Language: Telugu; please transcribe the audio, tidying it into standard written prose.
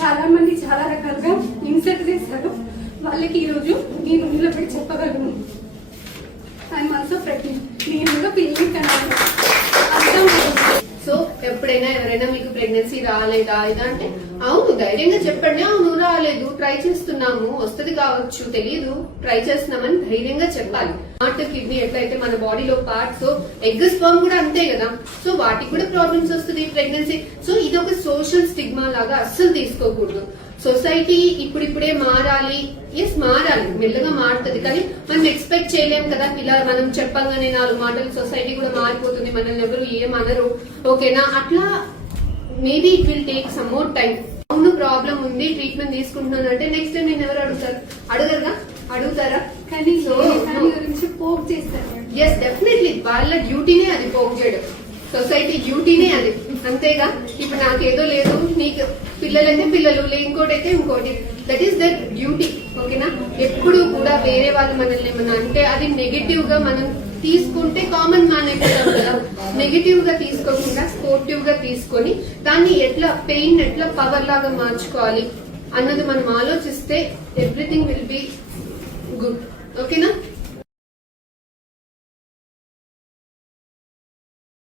చాలా మంది చాలా రకాలుగా ఇన్సల్ట్ చేశారు. వాళ్ళకి ఈరోజు నేను నిలబడి చెప్పగలను, ఐఎమ్ ఆల్సో ప్రెగ్నెంట్, నేను కూడా పిల్లలు కనాలి. సో ఎప్పుడైనా ఎవరైనా మీకు ప్రెగ్నెన్సీ రాలేదా ఇదా అంటే అవును ధైర్యంగా చెప్పండి, అవును రాలేదు, ట్రై చేస్తున్నాము, వస్తుంది కావచ్చు, తెలియదు, ట్రై చేస్తున్నామని ధైర్యంగా చెప్పాలి. హార్ట్, కిడ్నీ ఎట్లయితే మన బాడీలో పార్ట్స్, ఎగ్ స్పర్మ్ కూడా అంతే కదా. సో వాటికి కూడా ప్రాబ్లమ్స్ వస్తుంది ప్రెగ్నెన్సీ. సో ఇది ఒక సోషల్ స్టిగ్మా లాగా అస్సలు తీసుకోకూడదు. సొసైటీ ఇప్పుడిప్పుడే మారాలి, ఎస్ మారాలి, మెల్లగా మారుతుంది, కానీ మనం ఎక్స్పెక్ట్ చేయలేం కదా. ఇలా మనం చెప్పంగానే 4 మాటలు సొసైటీ కూడా మారిపోతుంది, మనల్ని ఎవరు ఏమనరు, ఓకేనా. అట్లా maybe it will take some more time. అవును ప్రాబ్లం ఉంది, ట్రీట్మెంట్ తీసుకుంటున్నాను అంటే నెక్స్ట్ టైం నేను ఎవరు అడుగుతారు? అడగరుగా, అడుగుతారా? కానీ గురించి పోక్ చేస్తారు. ఎస్ డెఫినెట్లీ, వాళ్ళ డ్యూటీనే అది పోక్ చేయడం, సొసైటీ డ్యూటీనే అది, అంతేగా. ఇప్పుడు నాకేదో లేదు, నీకు పిల్లలంటే పిల్లలు, ఇంకోటైతే ఇంకోటి, దట్ ఈస్ దట్ డ్యూటీ, ఓకేనా. ఎప్పుడు కూడా వేరే వాళ్ళు మనల్ని ఏమన్నా అంటే అది నెగటివ్ గా మనం తీసుకుంటే కామన్ మ్యాన్ అయిపోతాం కదా. నెగటివ్ గా తీసుకోకుండా స్పోర్టివ్ గా తీసుకొని దాన్ని ఎట్లా పెయిన్ ఎట్లా పవర్ లాగా మార్చుకోవాలి అన్నది మనం ఆలోచిస్తే ఎవ్రీథింగ్ విల్ బి గుడ్, ఓకేనా.